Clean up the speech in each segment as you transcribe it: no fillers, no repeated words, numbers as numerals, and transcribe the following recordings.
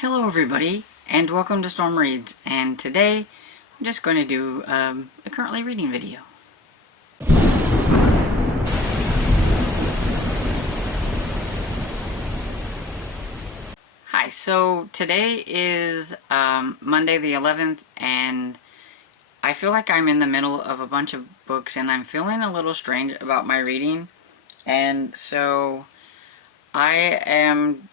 Hello everybody, and welcome to Storm Reads, and today I'm just going to do a currently reading video. Hi, so today is Monday the 11th, and I feel like I'm in the middle of a bunch of books, and I'm feeling a little strange about my reading, and so I am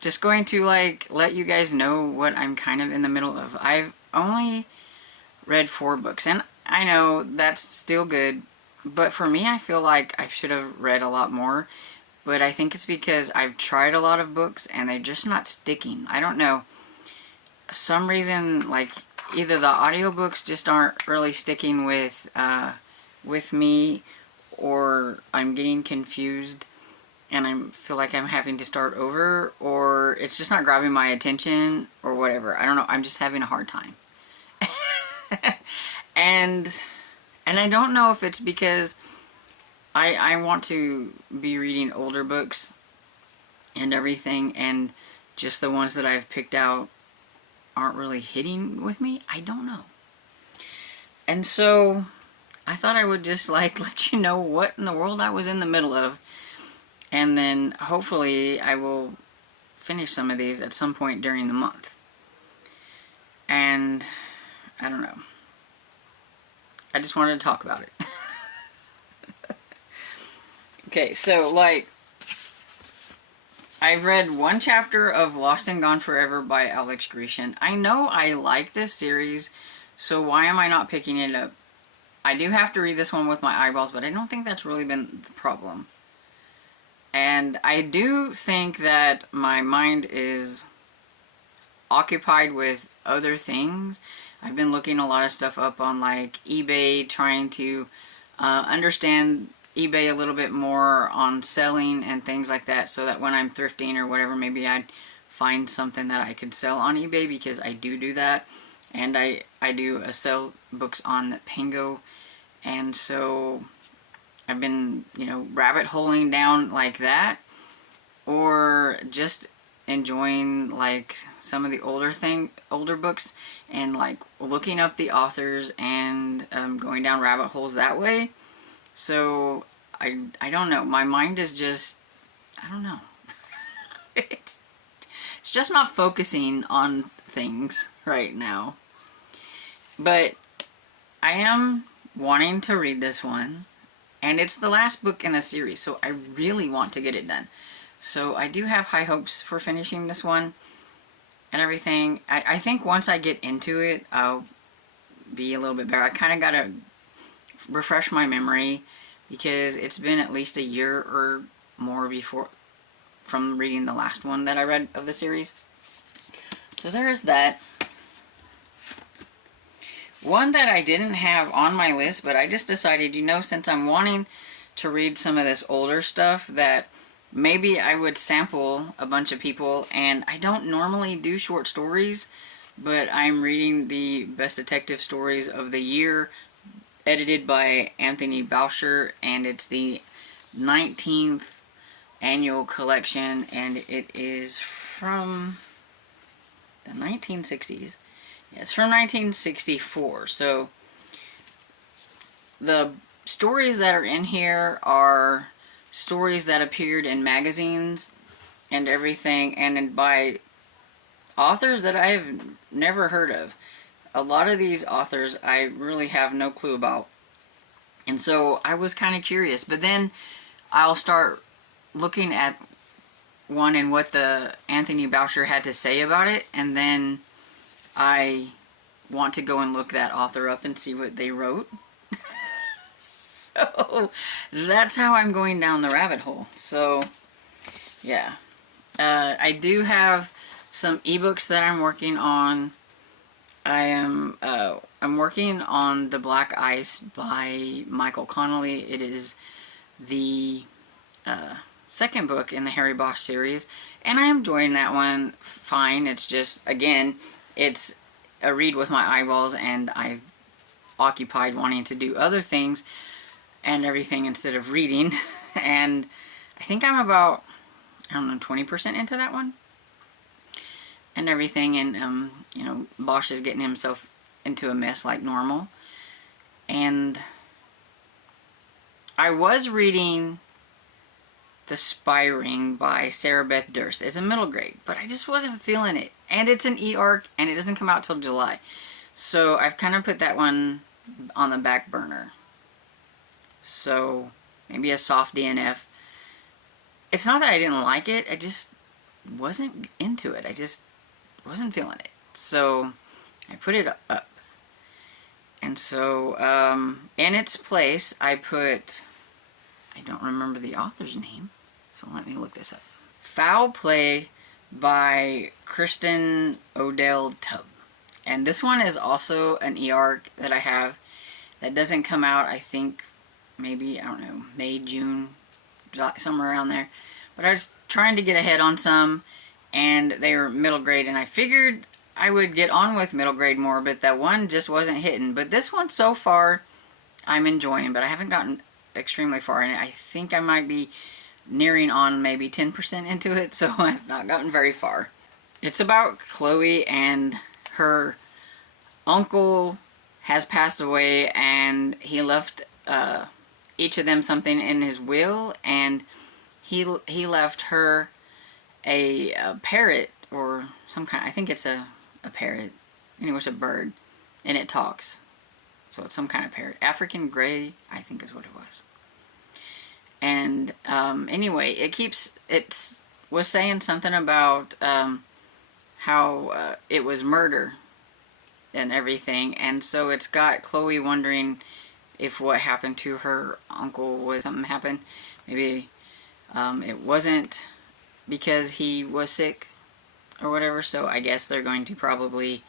just going to let you guys know what I'm kind of in the middle of. I've only read 4 books, and I know that's still good, but for me I feel like I should have read a lot more. But I think it's because I've tried a lot of books and they're just not sticking. I don't know. Some reason, like, either the audiobooks just aren't really sticking with me, or I'm getting confused and I feel like I'm having to start over, or it's just not grabbing my attention, or whatever. I don't know. I'm just having a hard time. and I don't know if it's because I want to be reading older books and everything, and just the ones that I've picked out aren't really hitting with me. I don't know. And so I thought I would just let you know what in the world I was in the middle of. And then hopefully I will finish some of these at some point during the month. And I don't know. I just wanted to talk about it. Okay, so I've read 1 chapter of Lost and Gone Forever by Alex Grecian. I know I like this series, so why am I not picking it up? I do have to read this one with my eyeballs, but I don't think that's really been the problem. And I do think that my mind is occupied with other things. I've been looking a lot of stuff up on eBay, trying to understand eBay a little bit more on selling and things like that, so that when I'm thrifting or whatever, maybe I'd find something that I could sell on eBay, because I do that. And I do sell books on Pango, and so I've been, rabbit holing down like that, or just enjoying some of the older books, and looking up the authors and going down rabbit holes that way. So I don't know. My mind is just, I don't know. It's just not focusing on things right now. But I am wanting to read this one. And it's the last book in the series, so I really want to get it done. So I do have high hopes for finishing this one and everything. I think once I get into it, I'll be a little bit better. I kind of got to refresh my memory, because it's been at least a year or more from reading the last one that I read of the series. So there is that. One that I didn't have on my list, but I just decided, since I'm wanting to read some of this older stuff, that maybe I would sample a bunch of people. And I don't normally do short stories, but I'm reading the Best Detective Stories of the Year, edited by Anthony Boucher, and it's the 19th annual collection, and it is from the 1960s. Yeah, it's from 1964. So the stories that are in here are stories that appeared in magazines and everything, and by authors that I have never heard of. A lot of these authors I really have no clue about. And so I was kind of curious, but then I'll start looking at one and what the Anthony Boucher had to say about it, and then I want to go and look that author up and see what they wrote. So that's how I'm going down the rabbit hole. So yeah, I do have some ebooks that I'm working on. I'm working on The Black Ice by Michael Connolly. It is the second book in the Harry Bosch series, and I am enjoying that one fine. It's just, again, it's a read with my eyeballs, and I've occupied wanting to do other things and everything instead of reading. And I think I'm about, 20% into that one. and everything, and you know, Bosch is getting himself into a mess like normal. And I was reading The Spy Ring by Sarah Beth Durst. It's a middle grade, but I just wasn't feeling it. And it's an e-arc, and it doesn't come out till July. So I've kind of put that one on the back burner. So maybe a soft DNF. It's not that I didn't like it, I just wasn't into it. I just wasn't feeling it. So I put it up. And so in its place, I put, I don't remember the author's name, so let me look this up. Foul Play by Kristen Odell Tubb. And this one is also an e-arc that I have that doesn't come out, I think, maybe, I don't know, May, June, July, somewhere around there. But I was trying to get ahead on some, and they were middle grade, and I figured I would get on with middle grade more, but that one just wasn't hitting. But this one so far, I'm enjoying, but I haven't gotten extremely far in it. I think I might be nearing on maybe 10% into it, so I've not gotten very far. It's about Chloe, and her uncle has passed away, and he left each of them something in his will, and he left her a parrot, or some kind, I think it's a parrot, anyway, it's a bird, and it talks. So it's some kind of parrot. African gray, I think is what it was. And anyway, it was saying something about how it was murder and everything, and so it's got Chloe wondering if what happened to her uncle was something happened. Maybe it wasn't because he was sick or whatever, so I guess they're going to probably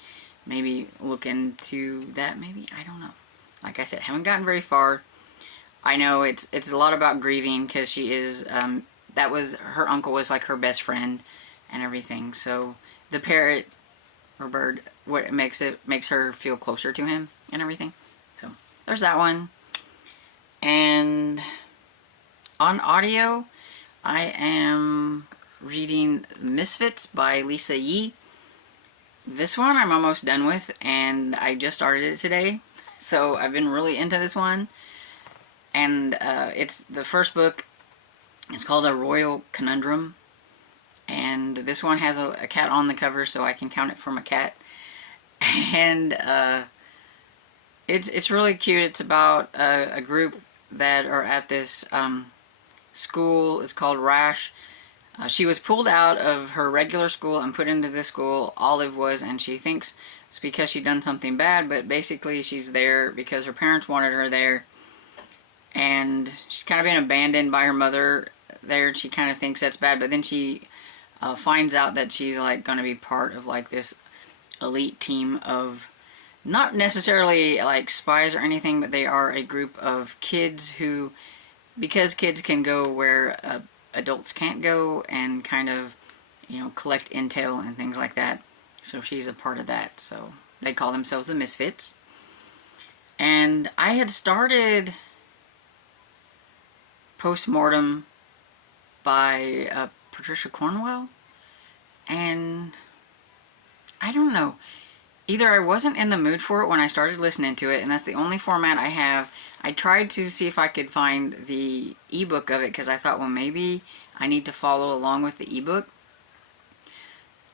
maybe look into that, maybe, I don't know. Like I said, haven't gotten very far. I know it's a lot about grieving, because she is, that was, her uncle was like her best friend and everything, so the parrot, or bird, what makes her feel closer to him and everything. So there's that one. And on audio, I am reading Misfits by Lisa Yee. This one I'm almost done with, and I just started it today, so I've been really into this one. And it's the first book. It's called A Royal Conundrum, and this one has a cat on the cover, so I can count it from a cat. And it's really cute. It's about a group that are at this school. It's called Rash. She was pulled out of her regular school and put into this school, Olive was, and she thinks it's because she'd done something bad, but basically she's there because her parents wanted her there, and she's kind of been abandoned by her mother there, and she kind of thinks that's bad, but then she finds out that she's like going to be part of like this elite team of, not necessarily like spies or anything, but they are a group of kids who, because kids can go where adults can't go, and kind of, you know, collect intel and things like that. So she's a part of that. So they call themselves the Misfits. And I had started Postmortem by Patricia Cornwell, and I don't know. Either I wasn't in the mood for it when I started listening to it, and that's the only format I have. I tried to see if I could find the ebook of it, because I thought, well, maybe I need to follow along with the ebook.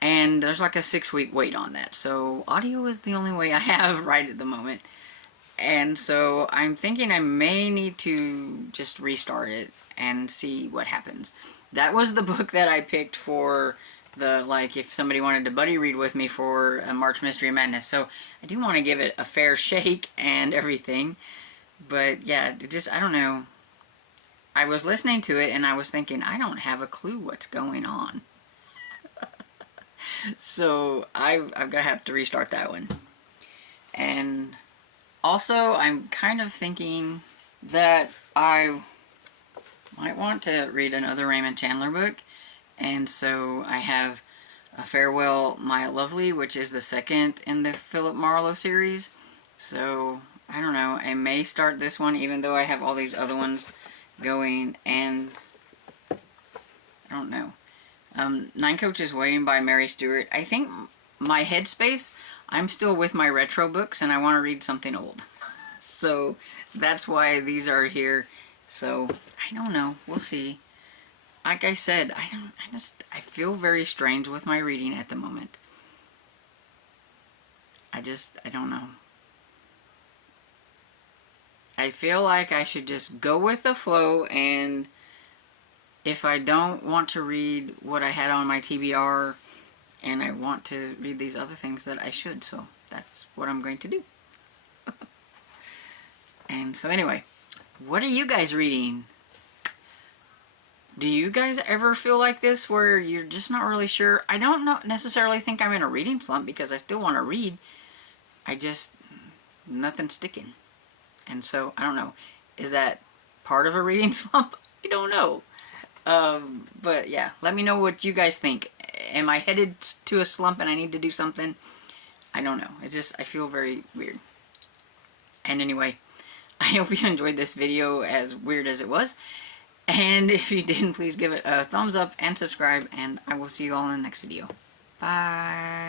And there's like a 6-week wait on that. So audio is the only way I have right at the moment. And so I'm thinking I may need to just restart it and see what happens. That was the book that I picked for the, like, if somebody wanted to buddy read with me for a March Mystery Madness. So I do want to give it a fair shake and everything. But yeah, it just, I don't know. I was listening to it and I was thinking, I don't have a clue what's going on. So I've got to have to restart that one. And also, I'm kind of thinking that I might want to read another Raymond Chandler book. And so I have a Farewell, My Lovely, which is the second in the Philip Marlowe series. So, I don't know, I may start this one even though I have all these other ones going, and I don't know. Nine Coaches Waiting by Mary Stewart. I think my headspace, I'm still with my retro books and I want to read something old. So that's why these are here. So I don't know. We'll see. Like I said, I feel very strange with my reading at the moment. I don't know. I feel like I should just go with the flow, and if I don't want to read what I had on my TBR and I want to read these other things, that I should. So that's what I'm going to do. And so anyway, what are you guys reading? Do you guys ever feel like this where you're just not really sure? I don't necessarily think I'm in a reading slump because I still want to read. Nothing's sticking. And so, I don't know. Is that part of a reading slump? I don't know. But yeah, let me know what you guys think. Am I headed to a slump and I need to do something? I don't know. I feel very weird. And anyway, I hope you enjoyed this video, as weird as it was. And if you did, please give it a thumbs up and subscribe. And I will see you all in the next video. Bye.